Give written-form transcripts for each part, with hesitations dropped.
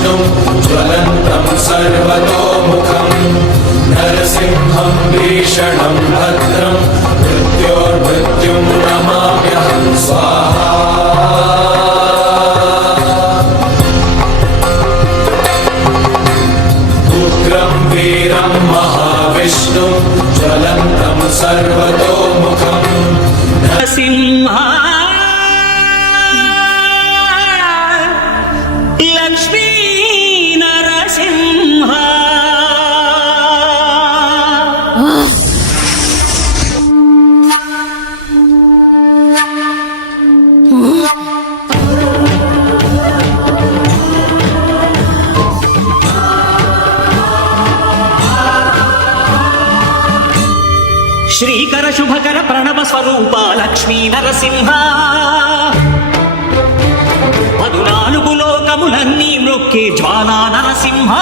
विष्णुं ज्वलन्तं सर्वतोमुखं नरसिंहं भीषणं भद्रं मृत्योर्मृत्युं नमाम्यहं स्वाहा। उग्रं वीरं महाविष्णुं ज्वलन्तं सर्वतोमुखं नरसिंह लक्ष्मी नरसिंह श्रीकर शुभकर प्रणव स्वरूप लक्ष्मी नरसिंह పదునాలుగు లోకములన్నీ మ్రొక్కే జ్వాలా నరసింహ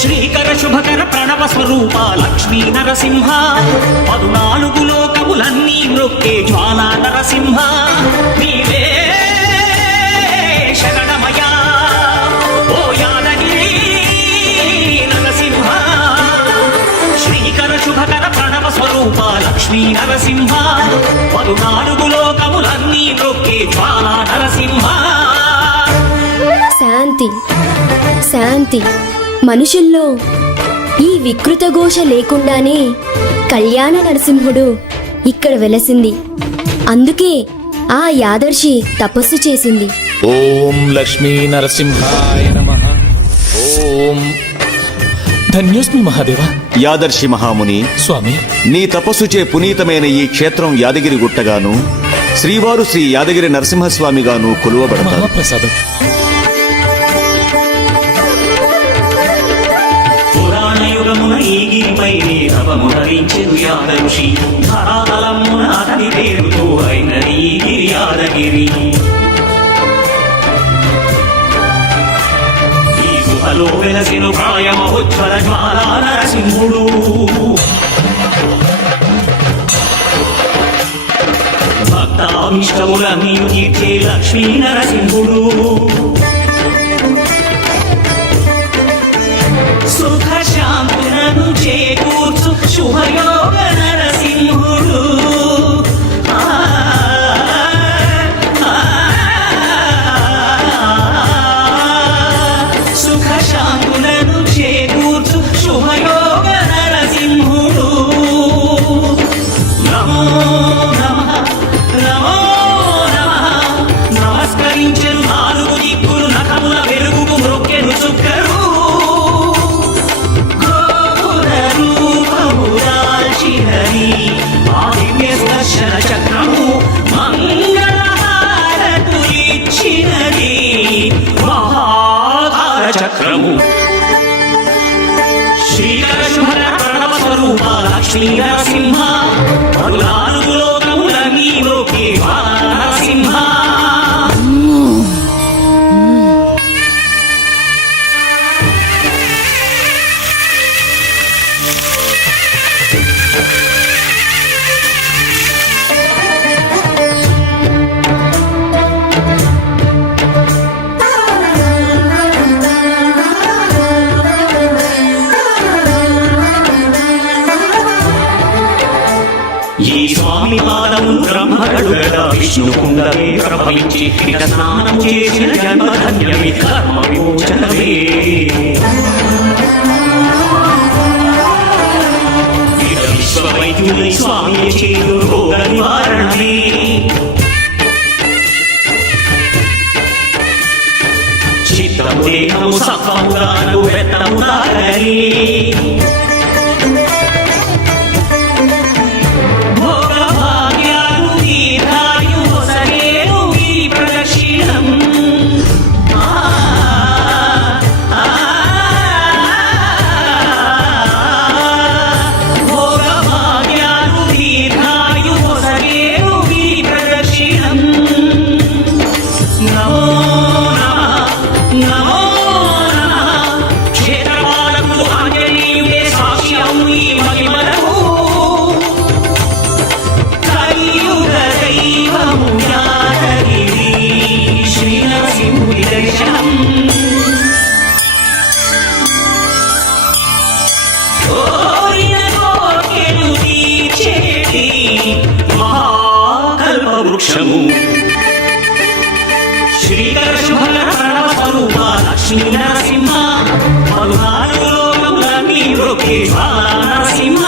శ్రీకర శుభకర ప్రణవ స్వరూప లక్ష్మీ నరసింహ పదునాలుగు లోకములన్నీ మ్రొక్కే జ్వాలా నరసింహ నీవే శరణమయ ఓ యాదగిరి నరసింహ శ్రీకర శుభకర ప్రణవ స్వరూప లక్ష్మీ నరసింహ పదునాలుగు లోకములన్నీ మ్రొక్కే జ్వాలా నరసింహ. శాంతి శాంతి. మనుషుల్లో ఈ వికృత ఘోష లేకుండానే కళ్యాణ నరసింహుడు ఇక్కడ వెలసింది. అందుకే ఆ యాదర్శి తపస్సు చేసింది. ఓం లక్ష్మీ నరసింహాయ నమః. ఓం ధన్యోస్మి మహాదేవ. యాదర్శి మహాముని స్వామి, నీ తపస్సుచే పునీతమైన ఈ క్షేత్రం యాదగిరి గుట్టగాను శ్రీవారు శ్రీ యాదగిరి నరసింహస్వామిగాను కొలువబడతారు. మహాప్రసాదం. పురాణయుగమున ఈ గిరిపై తపమునరించెను యాదర్శి ధరాతలమున అతని పేరుతో అయినది ఈ గిరి యాదగిరి. గుహలో వెలసెను ప్రాయమహోజ్వల జ్వాలా నరసింహుడు భక్తాభిష్టములన్నీ తీర్చే లక్ష్మీ నరసింహుడు సుఖ శాంతులను చేకూర్చు శుభయోగ నరసింహుడు. చక్రము మంగళహారతులిచ్చినది మహాకార చక్రము. శ్రీకర శుభకర ప్రణవ స్వరూప లక్ష్మీ నరసింహ పదునాలుగు లోకములన్నీ మ్రొక్కే నరసింహ. ఈ స్వామి పాదము బ్రహ్మగడుగడా విష్ణు కుండమే ప్రభవించి ఇక స్నానం చేసిన జన్మధన్యమి కర్మ విమోచనమే. ఇక విశ్వవైద్యులై స్వామి చేయు రోగ నివారణమే. చిత్తము దేహము సత్వముగాను వెత్తము తాగలి క్షేత్రపాలకుడు ఆంజనేయుడే దర్శనం కోరిన కోర్కెలు తీర్చేటి మహాకల్పవృక్షము శ్రీకర శుభకర ప్రణవ స్వరూప లక్ష్మీ నరసింహ పలునాలుగు లోకములన్నీ రొక్కే జ్వాలా నరసింహ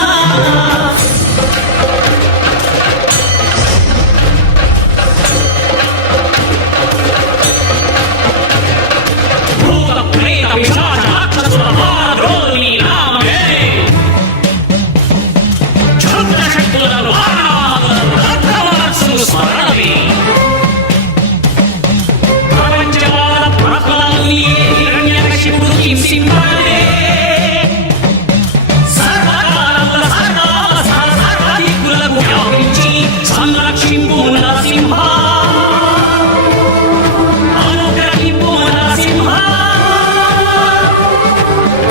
భూత ప్రేత పిశాచ రాక్షసుల వానరోధుని నామమే క్షుద్ర శక్తులను వారణాలను రక్తవర్షులు స్మరణమే ప్రపంచవాద ప్రహ్లాదుని హిరణ్యకశిపుడు హింసింపడే సర్వకాలముల సర్వాల సర్వాధికులకు వ్యాపించి సంరక్షింపు నరసింహ అనుగ్రహింపు నరసింహ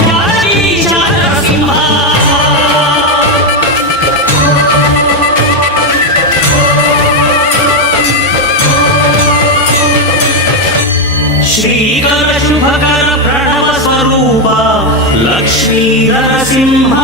జ్ఞానీశ నరసింహ శ్రీకర శుభకర ప్రణవ స్వరూప లక్ష్మీ నరసింహ